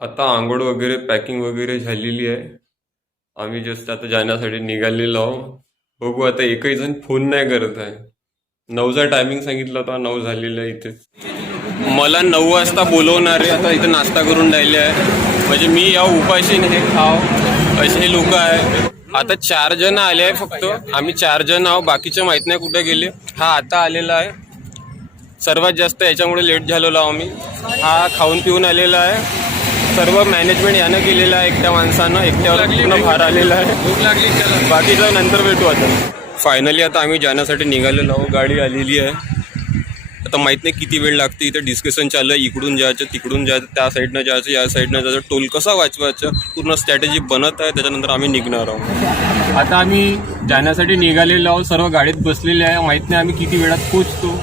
आता आंघोळ वगैरे पॅकिंग वगैरे झालेली आहे. आम्ही जस्ट आता जाण्यासाठी निघालेलो आहोत. बघू आता एकही जण फोन नाही करत आहे. 9चा टायमिंग सांगितलं होता, 9 झालेलं आहे इथे. मला 9 वाजता बोलवणारे आता इथे नाश्ता करून राहिले आहे. म्हणजे मी या उपाशी हे खाव असे हे लोक आहे. आता 4 जण आले आहे फक्त. आम्ही 4 जण आहोत, बाकीचे माहित नाही कुठे गेले. हा आता आलेला आहे. सर्वात जास्त याच्यामुळे लेट झालेलो आहो आम्ही. हा खाऊन पिऊन आलेला आहे. सर्व मॅनेजमेंट यानं केलेलं आहे एकट्या माणसानं. एकट्यावर पूर्ण भार आलेला आहे. भूक लागली त्याला. बाकीचं नंतर भेटू आता. फायनली आता आम्ही जाण्यासाठी निघालेलो आहोत. गाडी आलेली आहे. आता माहीत नाही किती वेळ लागते. इथं डिस्कशन चाललं आहे. इकडून जायचं, तिकडून जायचं, त्या साईडनं जायचं, या साईडनं जायचं. टोल कसा वाचवायचं पूर्ण स्ट्रॅटेजी बनत आहे. त्याच्यानंतर आम्ही निघणार आहोत. आता आम्ही जाण्यासाठी निघालेलो आहोत. सर्व गाडीत बसलेले आहे. माहीत नाही आम्ही किती वेळात पोचतो.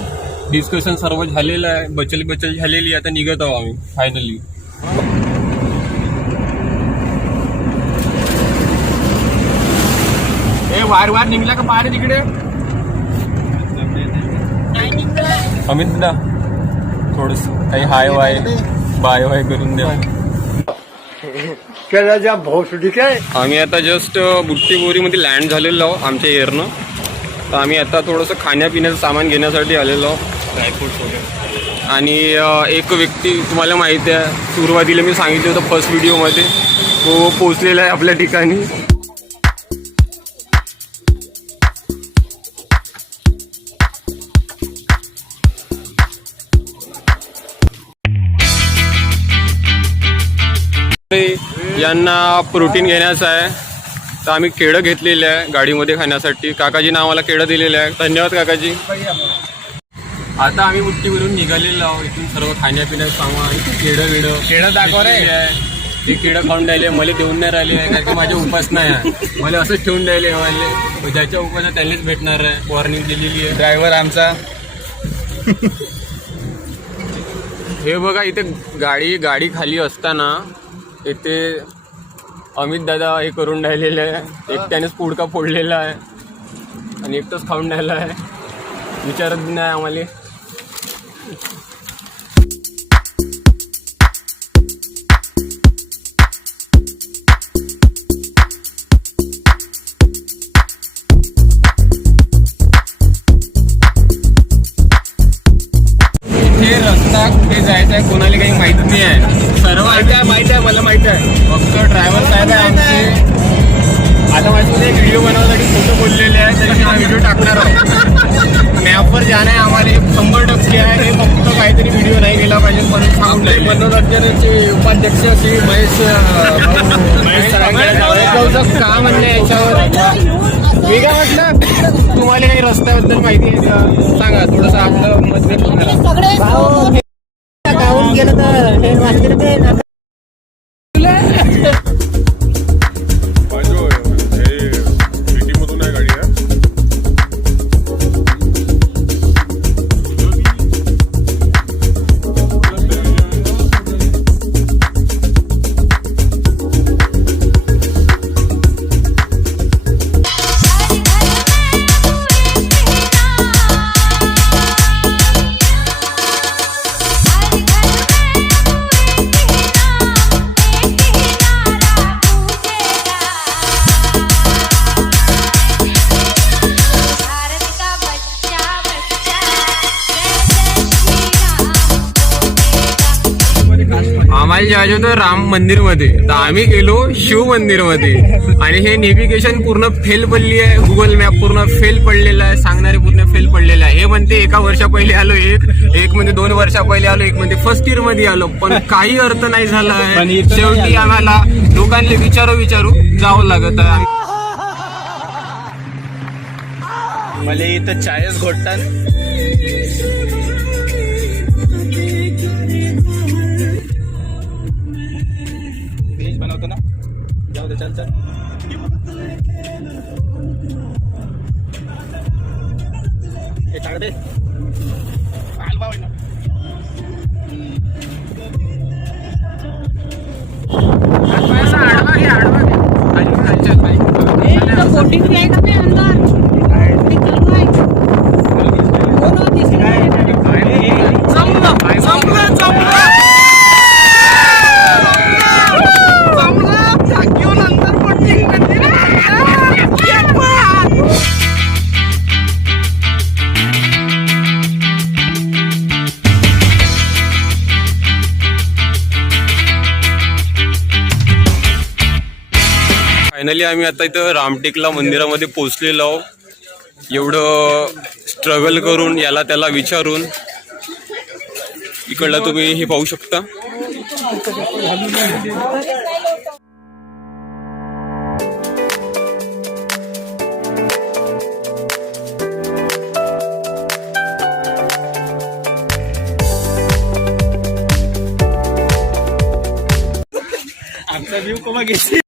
डिस्कशन सर्व झालेलं आहे. बचल झालेली. आता निघत आहोत आम्ही फायनली. वार निघला का पारे तिकडे अमित दा थोडस काही हाय वाय बाय वाय करून द्या. आम्ही आता जस्ट बुट्टीबोरीमध्ये लँड झालेलो आहोत आमच्या एअरनं. तर आम्ही आता थोडंसं खाण्यापिण्याचं सामान घेण्यासाठी आलेलो आहोत. ड्रायफ्रुट्स वगैरे. आणि एक व्यक्ती तुम्हाला माहिती आहे, सुरुवातीला मी सांगितलं होतं फर्स्ट व्हिडिओमध्ये, तो पोचलेला आहे आपल्या ठिकाणी. यांना प्रोटीन घेण्याचं आहे. तर आम्ही केळं घेतलेले आहे गाडीमध्ये खाण्यासाठी. काकाजीनं आम्हाला केळं दिलेलं आहे. धन्यवाद काकाजी. आता आम्ही बुट्टीवरून निघालेलो आहोत. इथून सर्व खाण्यापिण्याचं सामान, केळं दाखव रे. ते केळं खाऊन राहिले. मला देऊन नाही राहिले कारण की माझ्या उपास नाही आहे. मला असंच ठेवून राहिले वाले. ज्याच्या उपास आहे त्यांनीच भेटणार आहे. वॉर्निंग दिलेली आहे. ड्रायव्हर आमचा. हे बघा इथे गाडी खाली असताना इथे अमित दादा हे करून राहिलेलं आहे. एकट्यानेच पुडका फोडलेला आहे आणि एकटंच खाऊन राहिला आहे. विचारत नाही आम्हाला. हे रस्ता कुठे जायचं आहे कोणाला काही माहित नाही आहे. सर्व माहिती आहे मला माहिती आहे. फक्त ड्रायव्हर साहेब आहे आमचे. आता माझ्यामध्ये एक व्हिडिओ बनवण्यासाठी फोटो बोललेले आहे. तरी मी हा व्हिडिओ टाकणार आहे. मॅपवर जाणं आहे आम्हाला 100% आहे. हे फक्त काहीतरी व्हिडिओ नाही गेला पाहिजे म्हणून सांगून राहिले. मनोरंजनाचे उपाध्यक्ष श्री महेश का म्हणणे याच्यावर मी काय म्हटलं, तुम्हाला काही रस्त्याबद्दल माहिती आहे का सांगा थोडंसं. आपलं मत गावून गेलं तर हे मास्टर आम्हाला जायचं होतं राम मंदिर मध्ये. तर आम्ही गेलो शिव मंदिर मध्ये. आणि हे नेव्हिगेशन पूर्ण फेल पडली आहे. गुगल मॅप पूर्ण फेल पडलेला आहे. सांगणारे पूर्ण फेल पडलेलं आहे. हे म्हणते 1 वर्षा पहिले आलो, एक म्हणजे 2 वर्षा पहिले आलो, एक म्हणजे फर्स्ट इयर मध्ये आलो. पण काही अर्थ नाही झाला आहे. शेवटी आम्हाला लोकांना विचारू जावं लागत आहे. मला इथं चायच घोटतात. बनवतो ना, जाऊ दे. चल हे टाक दे. आलवा होईना. आडवा घे. चल बाई. बोटिंग आहे का ते अंदर? संपलं. फायनली आम्ही आता इथं रामटेकला मंदिरामध्ये पोहोचलेलो आहोत. एवढं स्ट्रगल करून याला त्याला विचारून. इकडला तुम्ही हे पाहू शकता. आमचा व्ह्यू कोमा घेतली.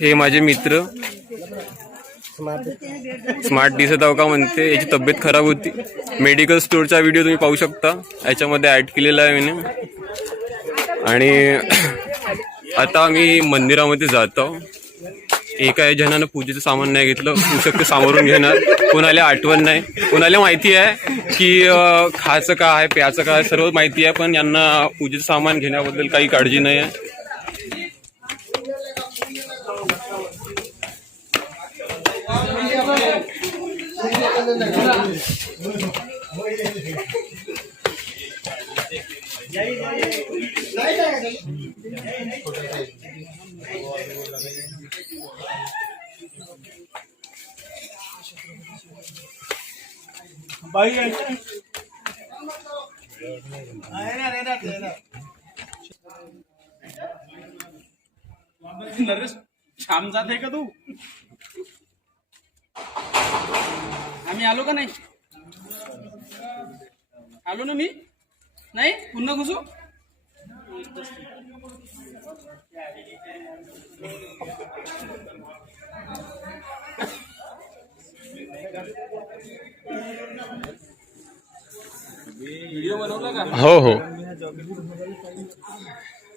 हे माझे मित्र स्मार्ट दिसत आहो का म्हणते. याची तब्येत खराब होती. मेडिकल स्टोअरचा व्हिडिओ तुम्ही पाहू शकता, याच्यामध्ये ऍड केलेला आहे मी. आणि आता आम्ही मंदिरामध्ये जातो. एका जणानं पूजेचं सामान नाही घेतलं, होऊ शकते सामोरून घेणार. कोणाला आठवण नाही, कोणाला माहिती आहे की खायचं काय आहे, प्यायचं काय आहे, सर्व माहिती आहे, पण यांना पूजेचं सामान घेण्याबद्दल काही काळजी नाही आहे. शाम जाते का तू? आम्ही आलो का नाही? आलो ना मी. नाही पुन्हा घुसू. हो हो,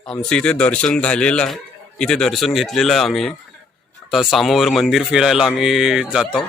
आमचं इथे दर्शन झालेलं आहे. इथे दर्शन घेतलेलं आहे आम्ही. आता समोर मंदिर फिरायला आम्ही जातो.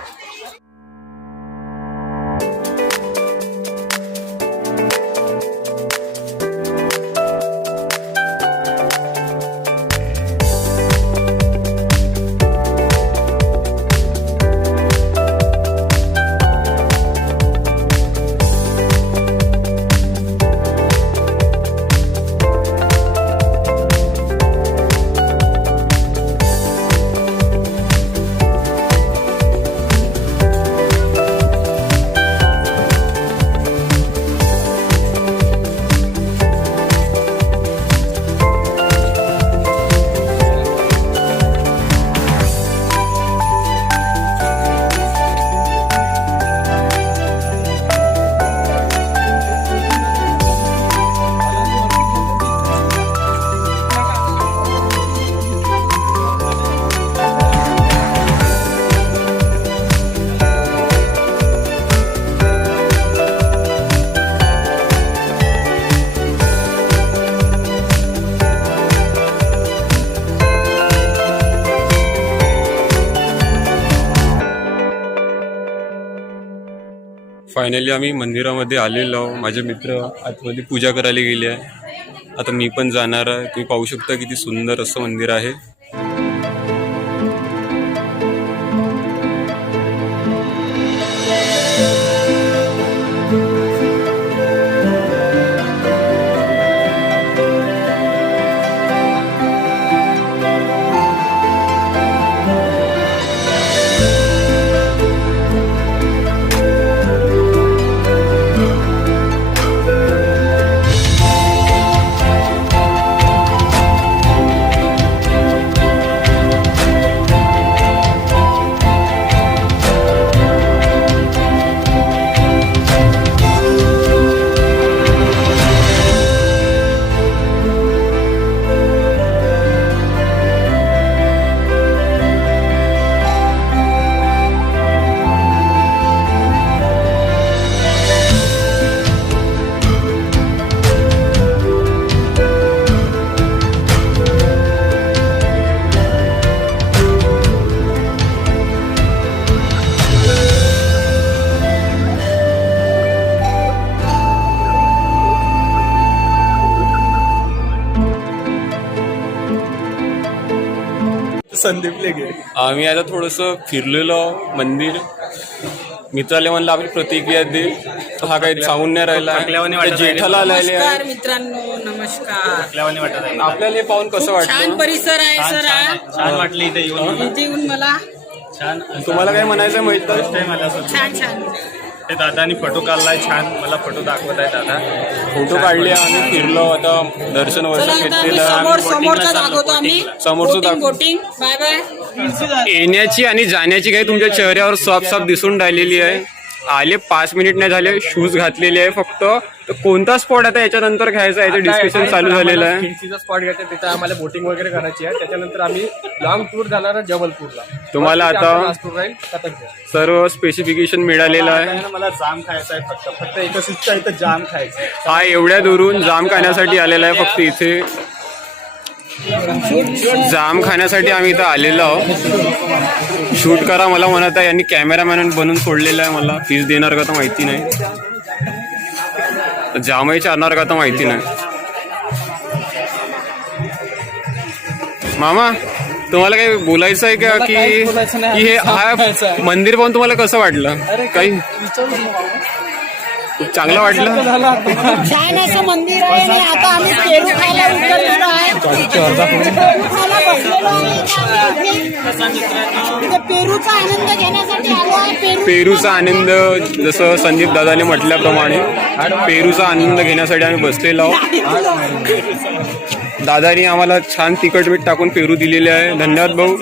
फायनली आम्ही मंदिरामध्ये आलेलो. माझे मित्र आतमध्ये पूजा करायला गेले आहे. आता मी पण जाणार आहे. तुम्ही पाहू शकता किती सुंदर असं मंदिर आहे. संदीप लेगे. आम्ही आता थोडंसं फिरलेलो मंदिर. मित्राला म्हणलं आपली प्रतिक्रिया दे, तर हा काही सांगून नाही राहिला. जेठाला आलेले आहे. नमस्कार मित्रांनो, नमस्कार. आपल्याला हे पाहून कसं छान वाटतं? परिसर आहे सर हा. छान वाटलं इथे येऊन. इथे येऊन मला छान. तुम्हाला काय म्हणायचं माहित मला असं छान छान. ते दादानी फोटो काढलाय छान. मला फोटो दाखवत आहे दादा. फोटो काढले, आम्ही फिरलो, आता दर्शन चला वर्षन आता आम्ही घेतलेलं आहे. समोरचा दाखवतो आम्ही. समोरचं दाखव. बोटिंग. Bye bye. येण्याची आणि जाण्याची काही तुमच्या चेहऱ्यावर साफ साफ दिसून राहिलेली आहे. आले 5 मिनिट नाही झाले, शूज घातलेले आहे फक्त. तर कोणता स्पॉट आता याच्यानंतर घ्यायचा याचं डिस्कशन चालू झालेलं आहे. खिंडसीचा स्पॉट घ्यायचा, तिथे आम्हाला बोटिंग वगैरे करायची आहे. त्याच्यानंतर आम्ही लॉंग टूर जाणार आहे जबलपूरला. तुम्हाला आता टूर राहील कथक. सर्व स्पेसिफिकेशन मिळालेलं आहे. मला जाम खायचा आहे फक्त एकच इच्छा इथं जाम खायचं आहे. हा एवढ्या दुरून जाम खाण्यासाठी आलेला आहे. फक्त इथे जाम खाण्यासाठी आम्ही इथं आलेलो आहोत. शूट करा मला म्हणत आहे. यांनी कॅमेरामॅन बनून सोडलेलं आहे. मला फीस देणार का तर माहिती नाही, जामही चालणार का तर माहिती नाही. मामा तुम्हाला काही बोलायचं आहे का की हे हा मंदिर पाहून तुम्हाला कसं वाटलं? काही खूप चांगलं वाटलं. छान असं मंदिर आहे आणि आता आम्ही पेरू खायला उतरलेलो आहे. पेरू खायला बसलेलो आहे. इथे पेरूचा आनंद घेण्यासाठी आलो आहे. पेरूचा आनंद, जसं संदीप दादाने म्हटल्याप्रमाणे पेरूचा आनंद घेण्यासाठी आम्ही बसलेलो आहोत. दादानी आम्हाला छान तिखट मीठ टाकून पेरू दिलेले आहे. धन्यवाद भाऊ.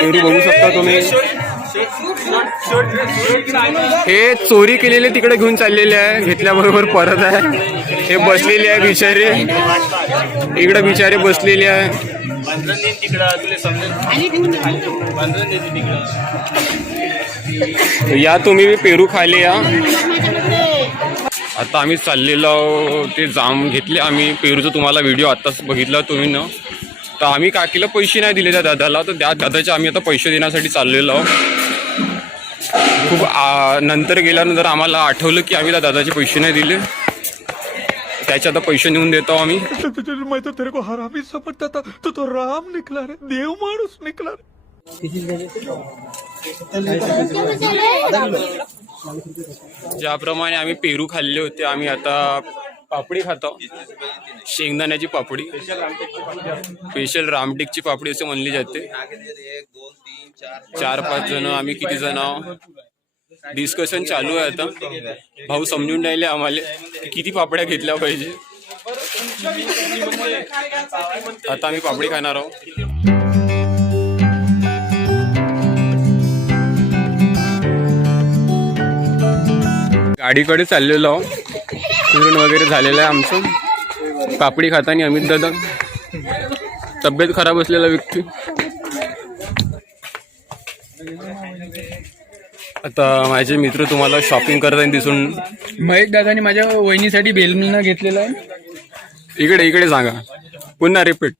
पेरू बघू शकता तुम्ही. हे चोरी केलेले तिकडे घेऊन चाललेले आहे, घेतल्याबरोबर परत आहे. हे बसलेले आहे बिचारे, इकडे बिचारे बसलेले आहे. या तुम्ही पेरू खायले या. आता आम्ही चाललेलो ते जाम घेतले आम्ही. पेरूचं तुम्हाला व्हिडिओ आत्ताच बघितला तुम्ही ना. तर आम्ही काकीला पैसे नाही दिले त्या दादाला, तर त्या दादाचे आम्ही आता पैसे देण्यासाठी चाललेलो आहोत. खूप नंतर गेल्यानंतर आम्हाला आठवलं की आम्ही त्या दादाचे पैसे नाही दिले. त्याचे आता पैसे नेऊन देतो आम्ही. मैं तो तेरे को हरामी समझता था, तो राम निकला रे, देव माणूस निकला रे. ज्याप्रमाणे आम्ही पेरू खाल्ले होते, आम्ही आता पापडी खातो. शेंगदाण्याची पापडी, स्पेशल रामटेकची पापडी असे म्हणली जाते. 4-5 जण आम्ही, किती जण आहोत डिस्कशन चालू आहे. आता भाऊ समजून राहिले आम्हाला किती पापड्या घेतल्या पाहिजे. आता आम्ही पापडी खाणार आहोत. गाडीकडे चाललेलो आहोत. फिरून वगैरे झालेलं आहे आमचं. पापडी खाताना अमित दादा, तब्येत खराब असलेला व्यक्ती. आता माझे मित्र तुम्हाला शॉपिंग करताना दिसून. महेश दादानी माझ्या वहिनीसाठी बेलमिना घेतलेला आहे. इकडे सांगा पुन्हा रिपीट.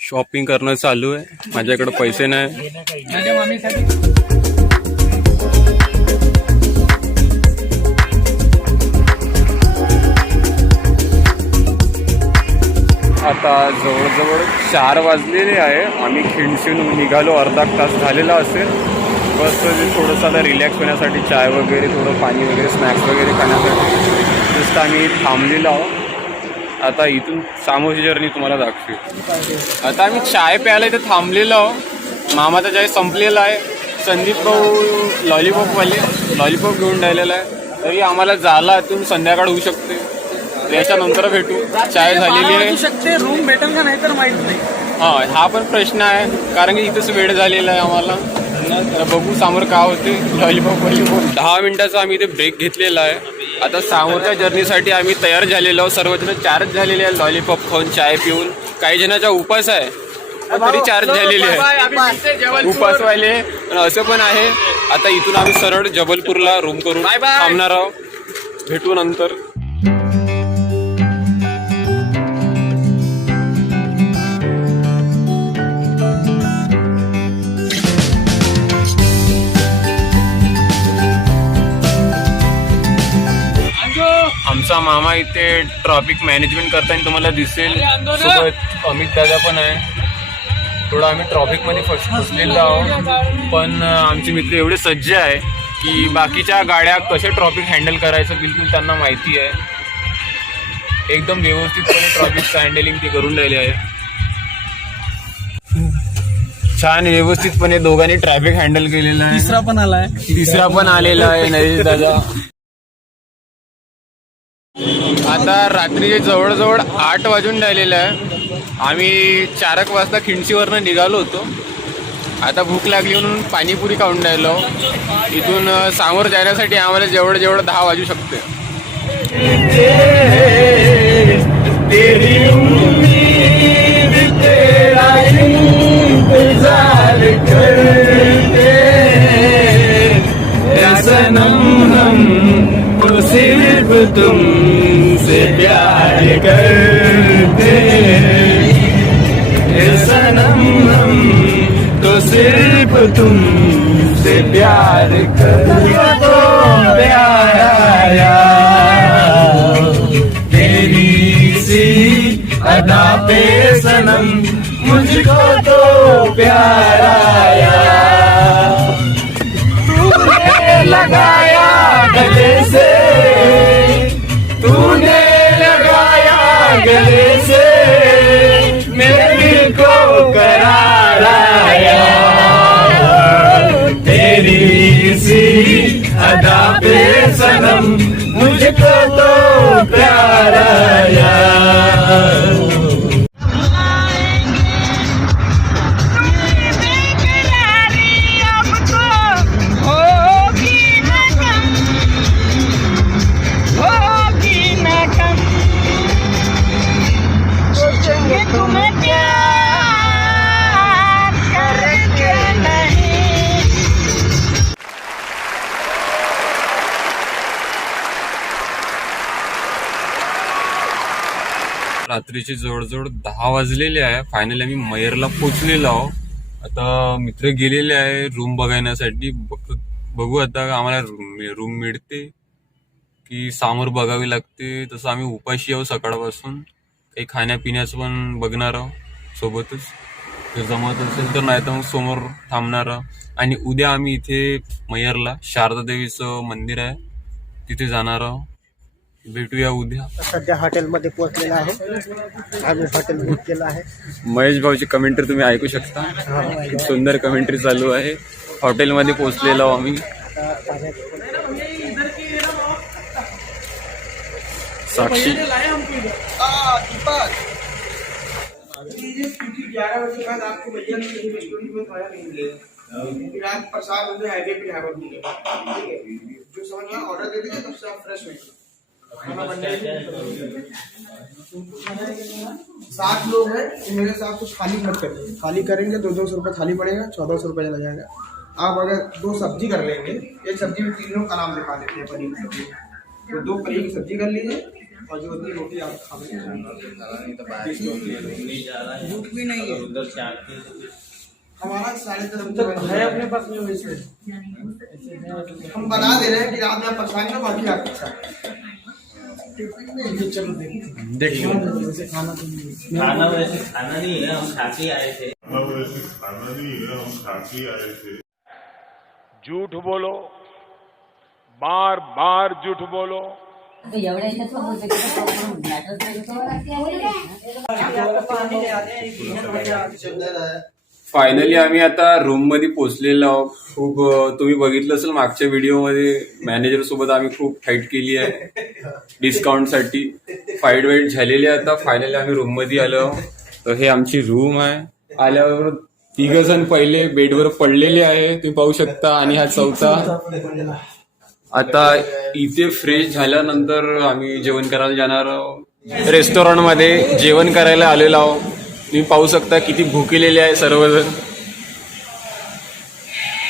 शॉपिंग करणं चालू आहे. माझ्याकडे पैसे नाही. माझ्या मामीसाठी आता जवळजवळ 4 वाजलेले आहे. आम्ही खिंडसीहून निघालो, अर्धा तास झालेला असेल. बस थोडंसं आता रिलॅक्स होण्यासाठी चाय वगैरे, थोडं पाणी वगैरे, स्नॅक्स वगैरे खाण्यासाठी जस्ट आम्ही थांबलेलो आहोत. आता इथून सामोरची जर्नी तुम्हाला दाखवू. आता आम्ही चाय प्यायला इथे थांबलेलो आहोत. मामाचा चाय संपलेला आहे. संदीप भाऊ लॉलीपॉप घेऊन राहिलेला आहे. तरी आम्हाला जायला इथून संध्याकाळ होऊ शकते. त्याच्यानंतर भेटू. चाय झालेली आहे. शकते रूम भेटेल का नाही तर माहित नाही. हा पण प्रश्न आहे, कारण की इथंच वेळ झालेला आहे आम्हाला. तर बघू समोर का होते. लॉलीपॉप 10 मिनिटाचा आम्ही इथे ब्रेक घेतलेला आहे. आता समोरच्या जर्नीसाठी आम्ही तयार झालेलो आहोत. सर्वजण चार्ज झालेले आहे लॉलीपॉप खाऊन, चाय पिऊन. काही जणांचा उपास आहे तरी चार्ज झालेले आहे, उपासवाले. असं पण आहे. आता इथून आम्ही सरळ जबलपूरला रूम करून थांबणार आहोत. भेटू नंतर. आमचा आमचा मामा इथे ट्रॉफिक मॅनेजमेंट करताना तुम्हाला दिसेल. सोबत अमित दादा पण आहे. थोडं आम्ही ट्रॉफिकमध्ये फसलेलो आहोत, पण आमचे मित्र एवढे सज्ज आहे की बाकीच्या गाड्या कसे ट्रॉफिक हँडल करायचं बिलकुल त्यांना माहिती आहे. एकदम व्यवस्थितपणे ट्रॉफिकचं हँडलिंग ते करून राहिले आहे. छान व्यवस्थितपणे दोघांनी ट्रॅफिक हँडल केलेलं आहे. तिसरा पण आलेला आहे नरेश दादा. आता रात्री जवळजवळ 8 वाजून राहिलेलं आहे. आम्ही 4 वाजता खिंडशीवरनं निघालो होतो. आता भूक लागली म्हणून पाणीपुरी खाऊन राहिलो. इथून समोर जाण्यासाठी आम्हाला जेवढं 10 वाजू शकते. सिर्फ तुमसे प्यार करते सनम, हम तो सिर्फ तुमसे प्यार करते. तो प्यार आया तेरी सी अदा पे सनम, मुझको तो प्यार आया. तूने लगाया गले से, तूने लगाया गले से, मेरे दिल को करार आया. तेरी सी अदा पे सनम, मुझको तो प्यार आया. रात्रीचे जवळजवळ 10 वाजलेले आहे. फायनली आम्ही मयरला पोचलेलो आहोत. आता मित्र गेलेले आहे रूम बघण्यासाठी. बघू आता आम्हाला रूम मिळते की समोर बघावी लागते. तसं आम्ही उपाशी आहोत सकाळपासून. काही खाण्यापिण्याचं पण बघणार आहोत सोबतच. जर जमत असेल तर नाही तर मग समोर थांबणार आहोत. आणि उद्या आम्ही इथे मयरला शारदा देवीचं मंदिर आहे तिथे जाणार आहोत. भेटूया उद्या. सध्या हॉटेलमध्ये पोहोचलेला आहे. आम्ही हॉटेल बुक केलं आहे. महेश भाऊची कमेंट्री तुम्ही ऐकू शकता. खूप सुंदर कमेंट्री चालू आहे. हॉटेलमध्ये पोहोचलेलो आम्ही. साक्षी 11 बजे के बाद आपको भैया ने रेस्टोरेंट में खाया नहीं मिलेगा. फिर आज प्रसाद उधर हाईवे पे ढाबा मिलेगा. ठीक है, जो समझ में ऑर्डर दे दीजिए तब से आप फ्रेश होइए. खाना बनने 7 लोग हैं. मेरे साथ कुछ खाली मत करिए. खाली करेंगे तो 200 रुपये खाली पड़ेगा, 1400 रुपये चला जाएगा. आप अगर 2 सब्जी कर लेंगे, एक सब्जी में 3 लोग का नाम लिखा देते हैं पनीर की सब्जी, तो 2 पनीर की सब्जी कर लीजिए और जो उतनी रोटी आप खा भूख भी नहीं है. हमारा 3.5 है अपने पास में. वैसे हम बना दे रहे हैं कि रात में परेशान ना, बाकी आप अच्छा. चलो देखिए खाना वैसे खाना नहीं है, हम खा के आए थे. झूठ बोलो, बार बार झूठ बोलो. फायनली आम्ही आता रूम मध्ये पोहोचलेलो आहोत. खूप तुम्ही बघितलं असेल मागच्या व्हिडिओमध्ये मॅनेजर सोबत आम्ही खूप फाईट केली आहे डिस्काउंट साठी. फाईट झालेली आहे. आता फायनली आम्ही रूम मध्ये आलो. तर हे आमची रूम आहे. आल्यावर 3 जण पहिले बेडवर पडलेले आहे तुम्ही पाहू शकता. आणि हा 4था. आता इथे फ्रेश झाल्यानंतर आम्ही जेवण करायला जाणार आहोत. रेस्टॉरंट मध्ये जेवण करायला आलेलो आहोत. तुम्ही पाहू शकता किती भुकेलेले आहे सर्वजण.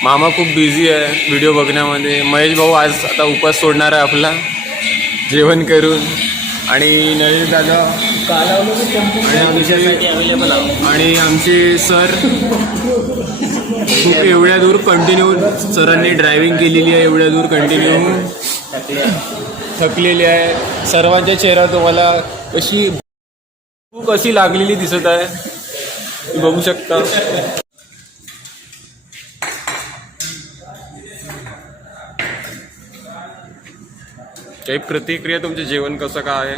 मामा खूप बिझी आहे व्हिडिओ बघण्यामध्ये. महेश भाऊ आज आता उपास सोडणार आहे आपला जेवण करून. आणि नरेश दादा आणि आमचे सर खूप एवढ्या दूर कंटिन्यू सरांनी ड्रायव्हिंग केलेली आहे. एवढ्या दूर कंटिन्यू थकलेले आहे. सर्वांच्या चेहरा तुम्हाला कशी भूक अशी लागलेली दिसत आहे, तुम्ही बघू शकता. काही प्रतिक्रिया, तुमचे जेवण कसं काय आहे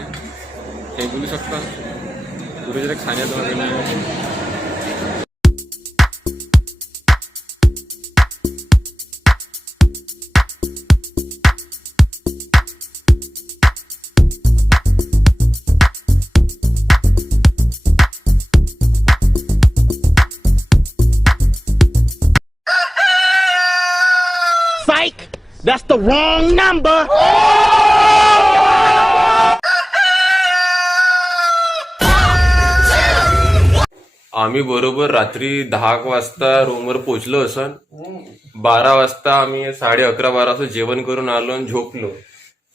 हे बोलू शकता. पुरेच्या खाण्यात वगैरे That's the wrong number. आम्ही बरोबर रात्री 10 वाजता रूमवर पोहोचलो असन. 12 वाजता आम्ही 11:30-12 वाजता जेवण करून आलो आणि झोपलो.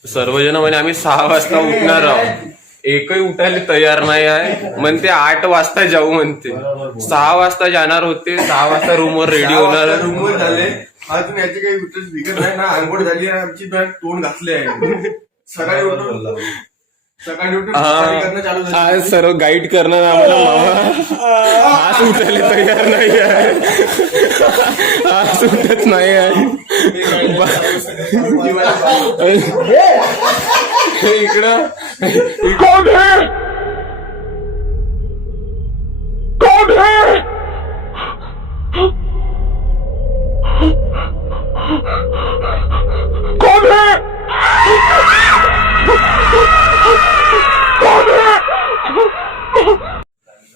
सर्वजण म्हणे आम्ही 6 वाजता उठणार आहोत. एकही उठायला तयार नाही आहे. म्हणते 8 वाजता जाऊ म्हणते. 6 वाजता जाणार होते, 6 वाजता रूमवर रेडी होणार. रूमवर झाले अजून याची काही उत्तर बिघड नाही ना. आंघोळ झाली आणि आमची बॅग तोंड घातले आहे. सकाळी उठून करणं चालू झालं. आज सर्व गाईड करणार आम्हाला. मामा आज उठायला तयार नाही आहे, आज उठत नाही आहे. इकडं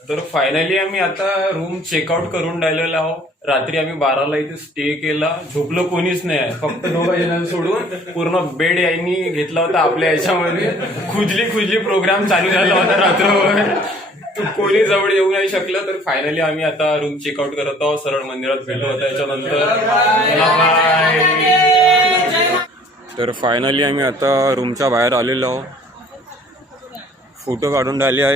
तर फायनली आम्ही आता रूम चेकआउट करून राहिलेलो आहोत. रात्री आम्ही 12ला इथे स्टे केला. झोपलो कोणीच नाही आहे, फक्त 2 जणांना सोडून पूर्ण बेड यांनी घेतला होता आपल्या याच्यामध्ये. खुजली प्रोग्राम चालू झाला होता रात्रभर. कोणी जवळ येऊ नाही शकलं. तर फायनली आम्ही आता रूम चेकआउट करत आहोत. सरळ मंदिरात भेटलो होता याच्यानंतर. तर फायनली आम्ही आता रूमच्या बाहेर आलेलो आहोत. फोटो काढून राहिले आहे.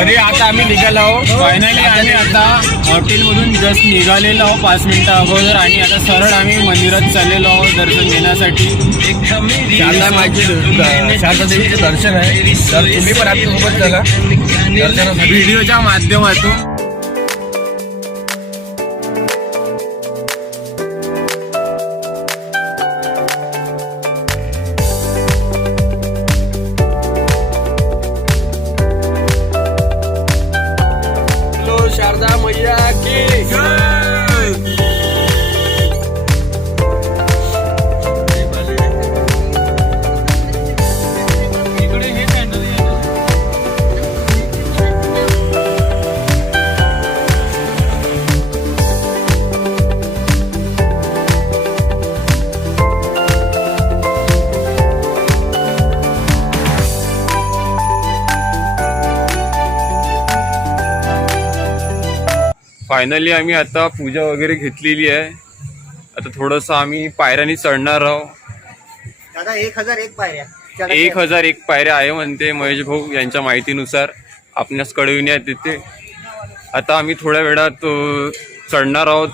अरे आता आम्ही निघालो आहोत. फायनली आम्ही आता हॉटेलमधून जस्ट निघालेलो आहोत 5 मिनिटं अगोदर. आणि आता सरळ आम्ही मंदिरात चाललेलो आहोत दर्शन घेण्यासाठी. शारदा देवीचं दर्शन आहे, तर तुम्ही पण आमच्या सोबत चला दर्शनासाठी. व्हिडिओच्या माध्यमातून. शारदा मैया की फायनली आम्ही आता पूजा वगैरे घेतलेली आहे. आता थोडंसं आम्ही पायऱ्यानी चढणार आहोत. दादा 1001 पायऱ्या 1001 पायऱ्या आहे म्हणते महेश भाऊ यांच्या माहितीनुसार. आपणास कळविण्यात येते. आता आम्ही थोड्या वेळात चढणार आहोत.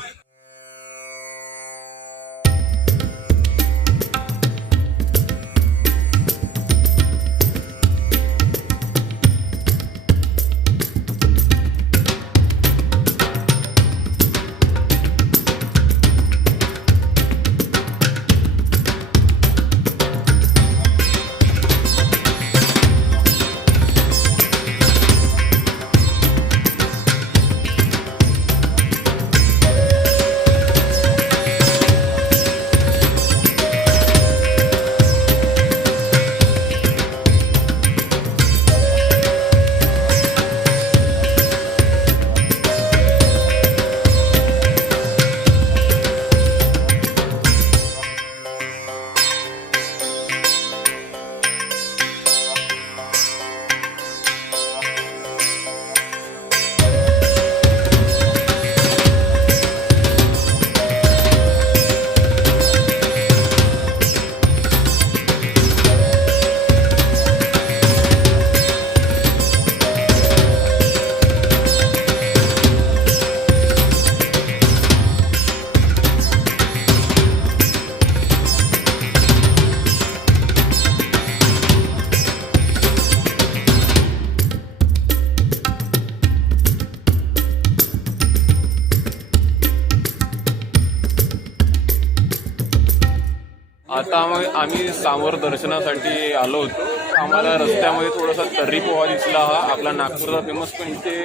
आता आम्ही समोर दर्शनासाठी आलो होतो. आम्हाला रस्त्यामध्ये थोडासा तर्री पोहा दिसला. हा आपला नागपूरचा फेमस, पण इथे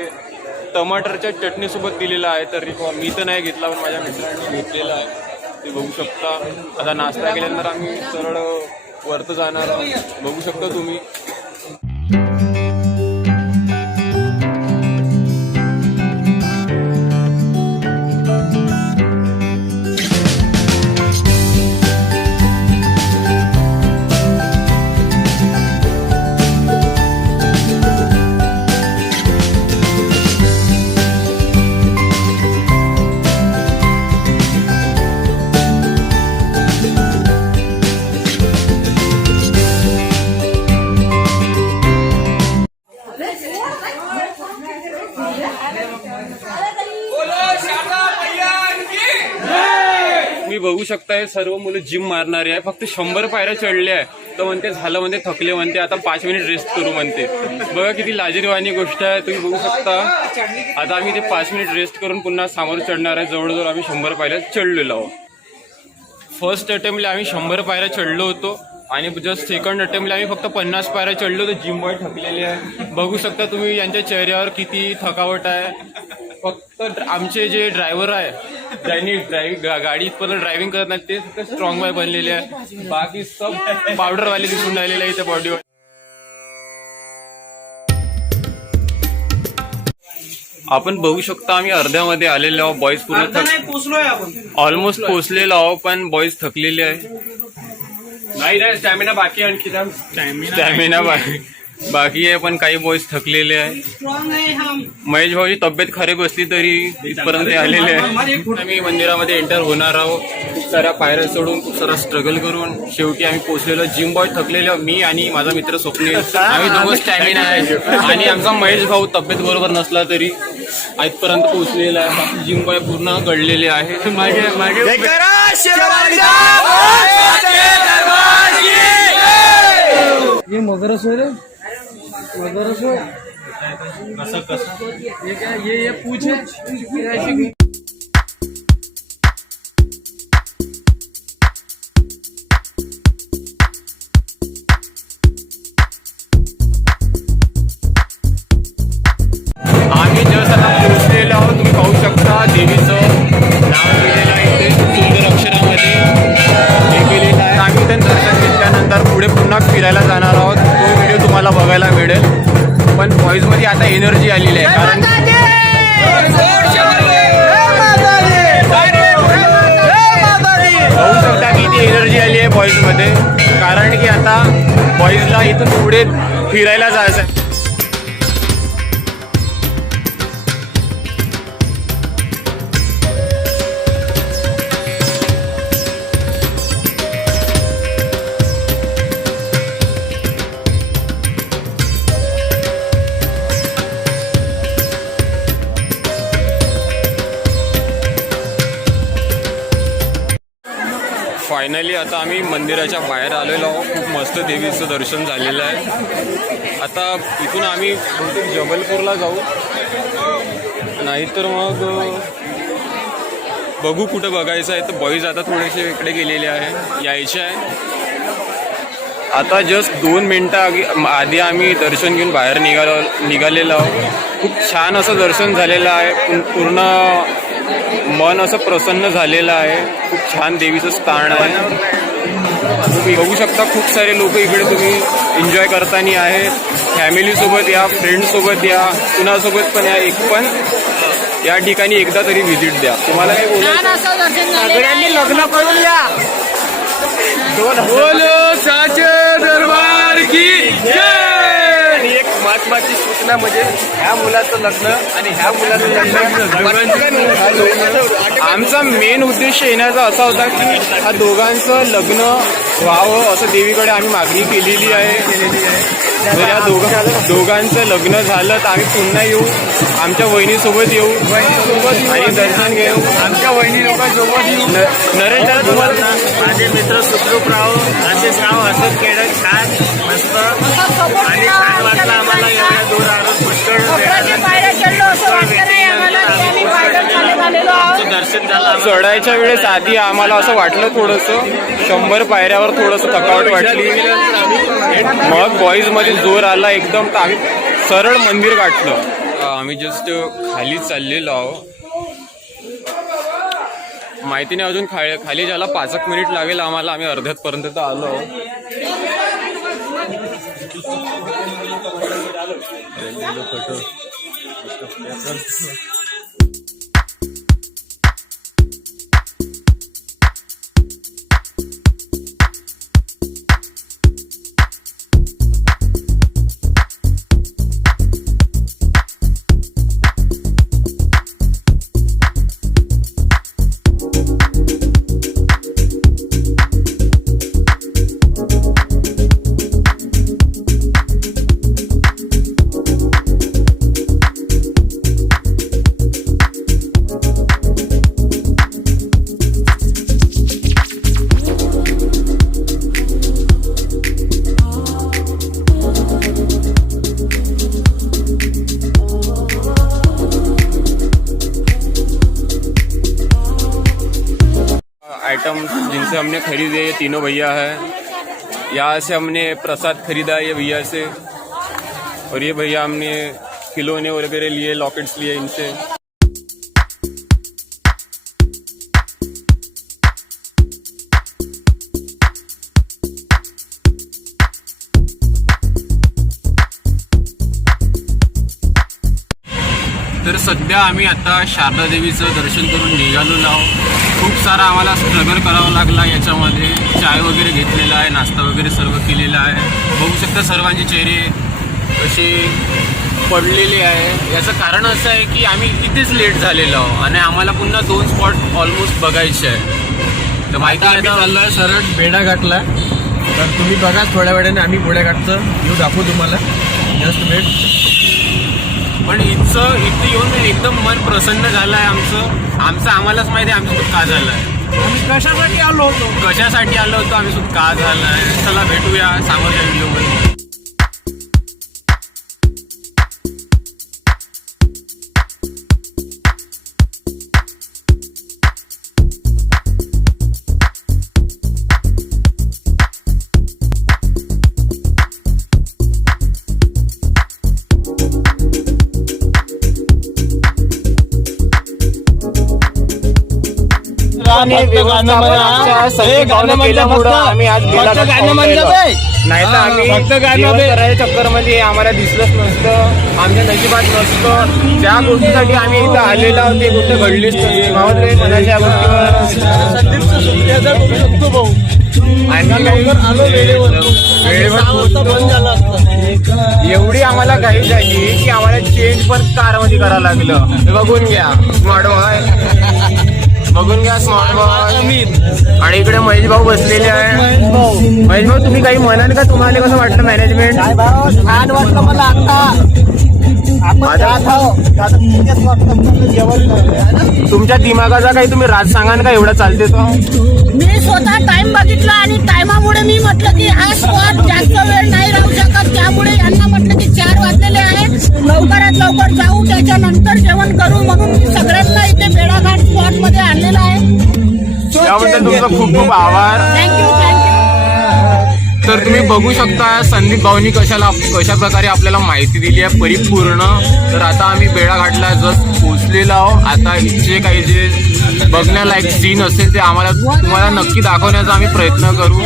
टमाटरच्या चटणीसोबत दिलेला आहे तर्री पोहा. मी तर नाही घेतला, पण माझ्या मित्रांनी घेतलेला आहे, ते बघू शकता. आता नाश्ता केल्यानंतर आम्ही सरळ वरती जाणार आहोत, बघू शकता तुम्ही. मी बघू शकता हे सर्व मुलं जिम मारणारे आहे. फक्त 100 पायऱ्या चढल्या आहे तर म्हणते झालं, म्हणते थकले, म्हणते आता 5 मिनिट रेस्ट करू म्हणते. बघा किती लाजिरवाणी गोष्ट आहे. तुम्ही बघू शकता आता आम्ही ते 5 मिनिट रेस्ट करून पुन्हा समोर चढणार आहे. जवळजवळ आम्ही 100 पायऱ्या चढलेलो आहोत. फर्स्ट अटेम्प्टला आम्ही 100 पायऱ्या चढलो होतो आणि जस्ट सेकंड अटेम्प्टला आम्ही फक्त 50 पायऱ्या चढलो होतो. जिम बॉय थकलेले आहे. बघू शकता तुम्ही यांच्या चेहऱ्यावर किती थकावट आहे. फक्त आमचे जे ड्रायव्हर आहे, ज्यांनी गाडी इथपर्यंत ड्रायव्हिंग करत नाही, ते फक्त स्ट्रॉंग बॉय बनलेले आहे. बाकी सब पावडरवाले दिसून राहिलेले आहे इथे बॉडीवर. आपण बघू शकता आम्ही अर्ध्यामध्ये आलेलो आहोत. बॉईज पूर्ण ऑलमोस्ट पोहोचलेलो आहोत, पण बॉईज थकलेले आहे. नाही स्टॅमिना बाकी, आणखी स्टॅमिना बाकी आहे, पण काही बॉईज थकलेले आहे. महेश भाऊची तब्येत खराब असली तरी इथपर्यंत आलेले आहे. आम्ही मंदिरामध्ये एंटर होणार आहोत. खूप साऱ्या पायऱ्या चढून, खूप सारा स्ट्रगल करून शेवटी आम्ही पोहोचलेलो. जिम बॉय थकलेलो, मी आणि माझा मित्र स्वप्नील, आम्ही दोघं स्टॅमिना आहे. आणि आमचा महेश भाऊ तब्येत बरोबर नसला तरी इथपर्यंत पोहोचलेला आहे. बाकी जिम बॉय पूर्ण गळलेले आहे. ये मगरस हो रे, मगरस हो. कसं ये क्या ये पूछ है. आम्ही जस्ट आता पोहोचलेलो आहोत. तुम्ही पाहू शकता देवीचं नाव लिहिलेलं आहे इथे सुंदर अक्षरामध्ये हे केलेलं आहे. आम्ही त्यांचं दर्शन घेतल्यानंतर पुढे पुन्हा फिरायला जाणार आहोत. तो व्हिडिओ तुम्हाला बघायला मिळेल. पण बॉईजमध्ये आता एनर्जी आलेली आहे, कारण पाहू शकता की ती एनर्जी आली आहे बॉईजमध्ये, कारण की आता बॉईजला इथून पुढे फिरायला जायचं आहे. फायनली आता आम्ही मंदिराच्या बाहेर आलेलो आहोत. खूप मस्त देवीचं दर्शन झालेलं आहे. आता इथून आम्ही बहुतेक जबलपूरला जाऊ, नाहीतर मग बघू कुठं बघायचं आहे. तर बॉईज आता थोडेसे इकडे गेलेले आहे, यायचे आहे. आता जस्ट 2 मिनटं आधी आम्ही दर्शन घेऊन बाहेर निघालेलो आहोत. खूप छान असं दर्शन झालेलं आहे. पूर्ण मन असं प्रसन्न झालेलं आहे. खूप छान देवीचं स्थान आहे. तुम्ही बघू शकता खूप सारे लोक इकडे तुम्ही एन्जॉय करताना आहेत. फॅमिलीसोबत या, फ्रेंड्ससोबत या, कुणासोबत पण या. एक पण या ठिकाणी एकदा तरी व्हिजिट द्या. तुम्हाला काय सगळ्यांनी लग्न करून या. बोलो साचे दरबार की जय. एक महत्वाची सूचना म्हणजे ह्या मुलाचं लग्न आणि ह्या मुलाचं लग्न, आमचा मेन उद्देश येण्याचा असा होता की ह्या दोघांचं लग्न व्हावं असं देवीकडे आम्ही मागणी केलेली आहे. जर या दोघांचं लग्न झालं तर आम्ही पुन्हा येऊ, आमच्या वहिनीसोबत येऊ आणि दर्शन घेऊ. आमच्या वहिनी लोकांसोबत येऊ. नरेश दादा तुम्हाला माझे मित्र सुखरूप राहो, असेच राहो, असंच केलं छान मस्त आणि छान वाटलं आम्हाला. एवढ्या दूर आलो, पुष्कळ पायऱ्या चढलो असं वाटतं नाही आम्हाला की आम्ही पायदळ चालत आलेलो आहोत. दर्शन चढायच्या वेळेस आधी आम्हाला असं वाटलं थोडंसं 100 पायऱ्यावर थोडंसं थकावट वाटली. मग बॉईज मध्ये जोर आला एकदम, तर आम्ही सरळ मंदिर गाठलं. आम्ही जस्ट खाली चाललेलो आहो. माहिती नाही अजून खाली जायला 5 मिनिट लागेल आम्हाला. आम्ही अर्ध्यापर्यंत तर आलो आहो. आइटम जिनसे हमने खरीदे ये तीनों भैया है. यहाँ से हमने प्रसाद खरीदा ये भैया से, और ये भैया हमने खिलौने वगैरह लिए, लॉकेट्स लिए इनसे. तर सध्या आम्ही आता शारदा देवीचं दर्शन करून निघालेलो आहोत. खूप सारा आम्हाला स्ट्रगल करावा लागला याच्यामध्ये. चाय वगैरे घेतलेला आहे, नाश्ता वगैरे सर्व केलेला आहे. बघू शकता सर्वांचे चेहरे असे पडलेले आहे. याचं कारण असं आहे की आम्ही इथेच लेट झालेलो आहोत आणि आम्हाला पुन्हा 2 स्पॉट ऑलमोस्ट बघायचे आहे. तर माहिती आहे चाललोय सरळ बेडा घाटला. तर तुम्ही बघा थोड्या वेळाने आम्ही बेडा घाटचं व्ह्यू दाखवू तुम्हाला. Just wait. पण इथं येऊन एकदम मन प्रसन्न झालं आहे आमचं. आम्हालाच माहिती आहे आमचं सुख का झालं आहे. आम्ही कशासाठी आलो होतो आम्ही सुख का झालं आहे. चला भेटूया समोरच्या व्हिडिओमध्ये. आम्ही आज नाही तर आम्ही करायच्या चक्करमध्ये आम्हाला दिसलंच नसतं, आमच्या नशिबात नसतं. त्या गोष्टीसाठी आम्ही इथं आलेलो आहोत. ती गोष्ट घडलीच नसते. मावळे मनाच्या एवढी आम्हाला घाई झाली की आम्हाला चेंज पण कारमध्ये करावं लागलं. बघून घ्या स्मार्ट बॉय, बघून घ्या स्मार्ट बॉय. आणि इकडे महेश भाऊ बसलेले आहे. महेश भाऊ तुम्ही काही म्हणाल का? तुम्हाला कसं वाटलं मॅनेजमेंट? छान वाटलं मला. तुमच्या दिमागाचा काही तुम्ही राज सांगाल का एवढं चालते तो? मी स्वतः टाइम बघितला आणि टायमामुळे मी म्हटलं की हा स्पॉट जास्त वेळ नाही राहू शकत. त्यामुळे यांना म्हटलं की 4 वाजलेले आहे, लवकरात लवकर जाऊ, त्याच्यानंतर जेवण करू. म्हणून मी सगळ्यांना इथे बेडाघाट स्पॉट मध्ये आणलेला आहे. त्याबद्दल तुमचा खूप खूप आभार. थँक्यू. तर तुम्ही बघू शकता संदीप भाऊनी कशा प्रकारे आपल्याला माहिती दिली आहे परिपूर्ण. तर आता आम्ही बेडाघाटला जस्ट पोहोचलेलो आहोत. आता इथचे काही जे बघण्यालायक सीन असेल ते आम्हाला तुम्हाला नक्की दाखवण्याचा आम्ही प्रयत्न करू.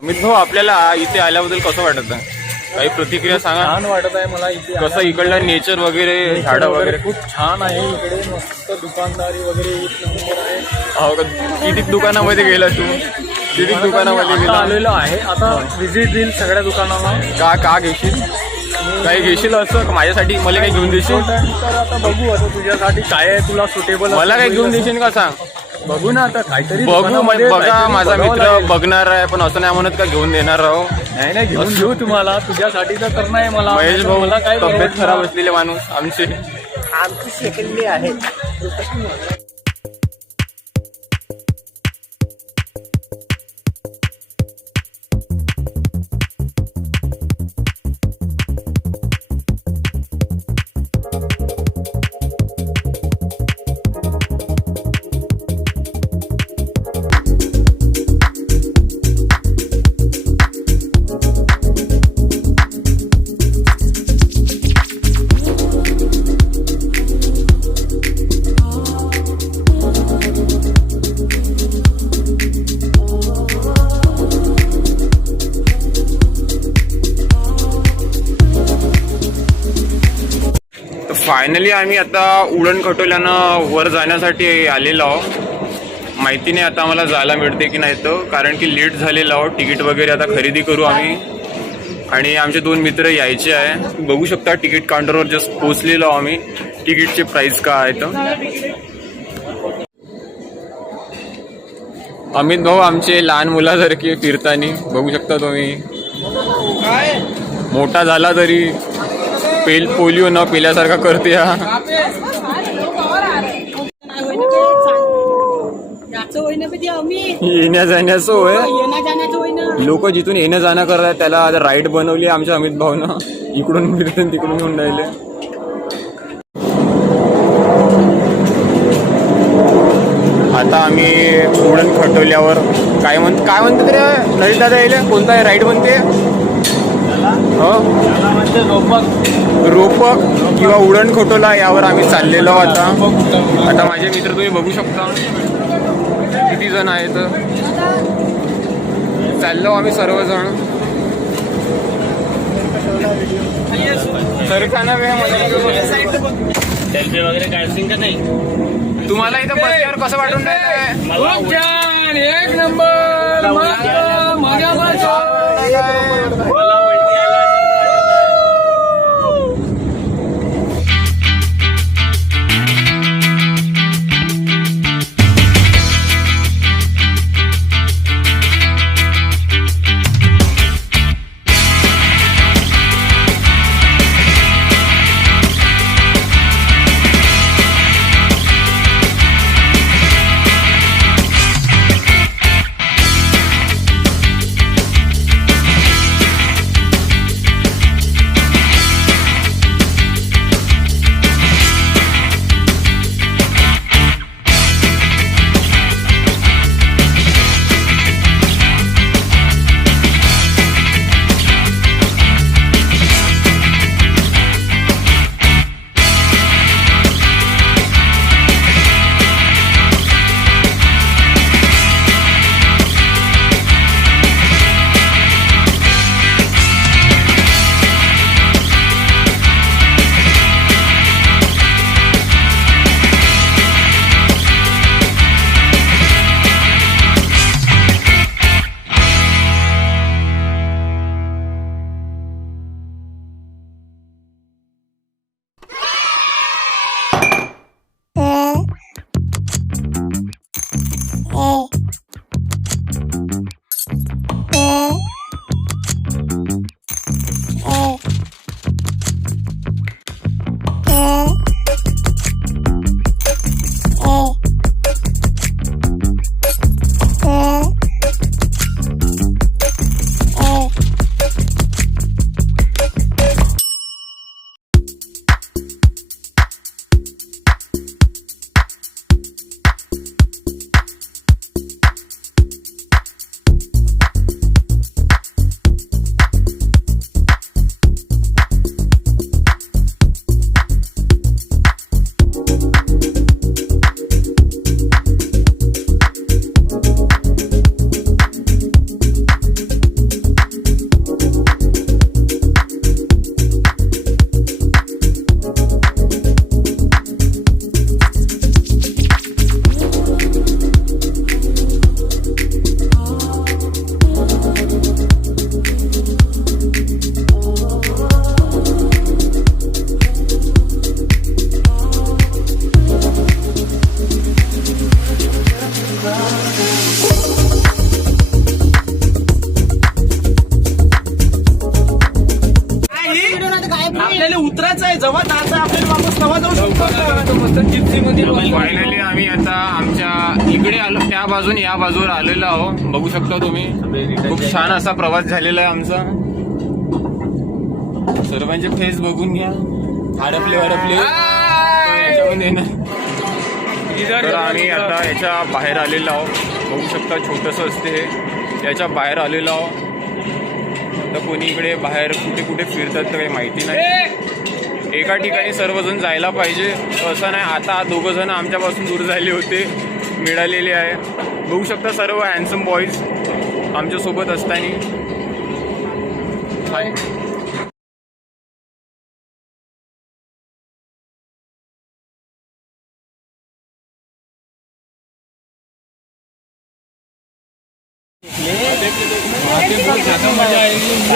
अमित भाऊ, आपल्याला इथे आल्याबद्दल कसं वाटत आहे? काही प्रतिक्रिया सांगा. छान वाटत आहे मला इथे. कसं इकडलं नेचर वगैरे, झाडं वगैरे खूप छान आहे इकडे. मस्त दुकानदारी वगैरे एक नंबर आहे. हो का? किती दुकानामध्ये गेला तू? किती दुकानामध्ये गेला? आलेलो आहे. आता व्हिजिट देईल सगळ्या दुकानांना. का घेशील? काही घेशील असं माझ्यासाठी? मला काही घेऊन देशील? तर आता बघू आता तुझ्यासाठी काय आहे तुला सुटेबल. मला काही घेऊन देशील का सांग? बघू ना आता काहीतरी. बघू म्हणजे बघा, माझा मित्र बघणार आहे पण असं नाही म्हणत का घेऊन देणार राहो. नाही घेऊन घेऊ तुम्हाला. तुझ्यासाठी तर करणं आहे मला. महेश भाऊ मला काय तब्येत खराब असलेले माणूस आमची सेकंडली आहे. फायनली आम्ही आता उडण खटोल्यानं वर जाण्यासाठी आलेलो आहोत. माहिती नाही आता आम्हाला जायला मिळते की नाही तर, कारण की लेट झालेलं आहोत. तिकीट वगैरे आता खरेदी करू आम्ही आणि आमचे 2 मित्र यायचे आहे. बघू शकता तिकीट काउंटरवर जस्ट पोहोचलेलो आहोत आम्ही. तिकीटचे प्राइस काय आहे तर अमित भाऊ आमचे लहान मुलासारखे फिरतानी बघू शकता तुम्ही. मोठा झाला तरी पोलिओ न पेल्यासारखा करते हा. येण्या जाण्याचं होय. लोक जिथून येणं जाणं करतात त्याला आता राईड बनवली आमच्या अमित भाऊनं. इकडून फिरतात तिकडून येऊन राहिले. आता आम्ही उडण खटवल्यावर काय म्हणतात रे नरेश दादा येईल कोणता राईड म्हणते रोपक किंवा उडण खटोला यावर आम्ही चाललेलो आता. माझे मित्र तुम्ही बघू शकता किती जण आहेत. चाललो आम्ही सर्वजण. सरखाना सेल्फी वगैरे काढशील का नाही? तुम्हाला इथं बसल्यावर कसं वाटून राहिलं? एक नंबर मजा उतरायचं आहे जेव्हा जायचं आपल्याला वापस तेव्हा जाऊ शकतो. फायनली आम्ही आता आमच्या इकडे आलो, त्या बाजून या बाजूवर आलेलो आहो. बघू शकता तुम्ही खूप छान असा प्रवास झालेला आहे आमचा. सर्वांचे फेस बघून घ्या. हडपले याच्यामध्ये ना. तर आम्ही आता याच्या बाहेर आलेलो आहोत. बघू शकता छोटस असते हे. याच्या बाहेर आलेलो आहोत. तर कोणी इकडे बाहेर कुठे कुठे फिरतात तर काही माहिती नाही. एका ठिकाणी सर्वजण जायला पाहिजे असं नाही. आता 2 जण आमच्यापासून दूर झाले होते, मिळालेले आहे. बघू शकता सर्व हँडसम बॉईज आमच्यासोबत असताना. हाय.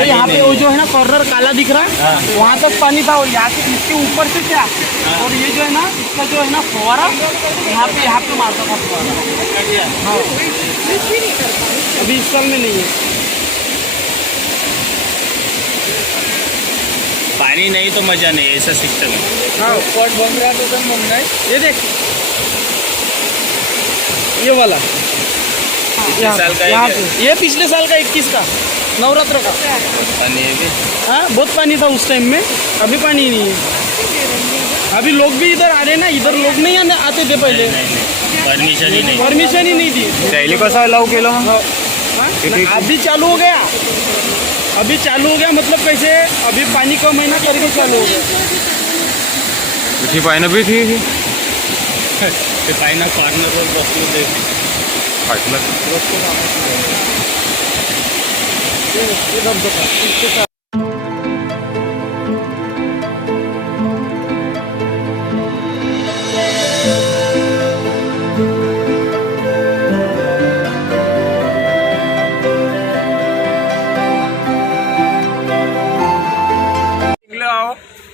यहाँ पे वो जो है ना कॉर्नर काला दिख रहा है, वहाँ तक पानी था और यहाँ से इसके ऊपर से क्या, और ये जो है ना इसका जो है ना फुवारा यहाँ पे मारता था फुवारा। हाँ अभी इस साल में नहीं है। पानी नहीं तो मजा नहीं, ऐसा सिस्टम है। हाँ स्पॉट बन रहा तो एकदम बन रहा है। ये देख ये वाला पिछले साल का यहाँ है पे, ये पिछले साल का 21 का नवरात्र का। पानी है भी। हाँ बहुत पानी था उस टाइम में, अभी पानी नहीं है। अभी लोग भी इधर आ रहे ना, इधर लोग नहीं आते थे पहले, परमिशन ही नहीं, परमिशन ही नहीं दी। डेली कसं अलाव केलं? अभी चालू हो गया, अभी चालू हो गया मतलब कैसे, अभी पानी का महीना करके चालू हो गया। तुझी पायनं बी थी ते पायना कॉर्नरवर बसलो ते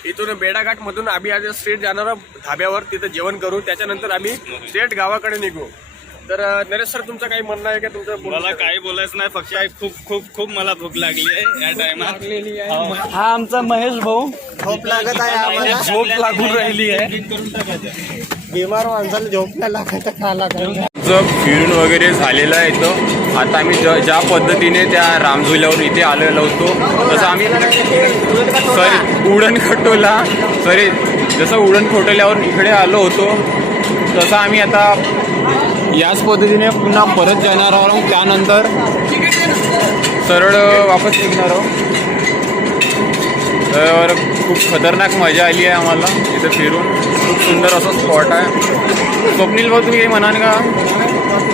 इथून बेडाघाट मधून आम्ही आज स्ट्रेट जाणार आहोत धाब्यावर, तिथं जेवण करू, त्याच्यानंतर आम्ही स्ट्रेट गावाकडे निघू. तर नरेश सर तुमचं काही म्हणणं आहे का? तुमचं मला काही बोलायचं नाही, फक्त खूप खूप खूप मला भूक लागली आहे या टायमात. हा आमचा महेश भाऊ झोप लागत आहे आम्हाला, झोप लागून राहिली आहे. बिमार माणसाला झोप नाही लागत खायला. फिरून वगैरे झालेलं आहे इथं. आता आम्ही ज्या पद्धतीने त्या रामझुल्यावर इथे आलेलो होतो तसं आम्ही उडण खटोला जसं उडण खटोल्यावर इकडे आलो होतो तसं आम्ही आता याच पद्धतीने पुन्हा परत जाणार आहोत. त्यानंतर सरळ वापस निघणार आहोत. तर खूप खतरनाक मजा आली आहे आम्हाला इथं फिरून. खूप सुंदर असं स्पॉट आहे. स्वप्नील भाऊ तुम्ही काही म्हणाल का?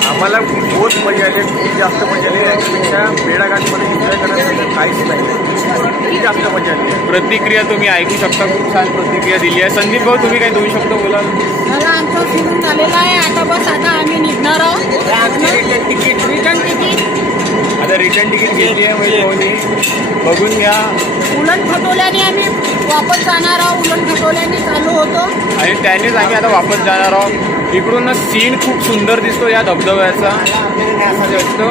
आम्हाला बहुत मजा आली, खूप जास्त मजा आली. याच्यापेक्षा बेडाघाटमध्ये एन्जॉय करण्यासाठी काहीच नाही, खूप जास्त मजा आली. प्रतिक्रिया तुम्ही ऐकू शकता, खूप छान प्रतिक्रिया दिली आहे. संदीप भाऊ तुम्ही काही 2 शब्द बोलाल? मला आमचं फिरून झालेलं आहे. आता बस आता आम्ही निघणार आहोत. रिटर्न तिकीट आता रिटर्न तिकीट घेतली आहे म्हणजे भाऊनी, बघून घ्या. उलट खटोल्याने आम्ही वापस जाणार आहोत. उलट खटोल्याने चालू होतो आणि त्यानेच आम्ही आता वापस जाणार आहोत. इकडून सीन खूप सुंदर दिसतो या धबधब्याचा. असं वाटतं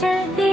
जल्दी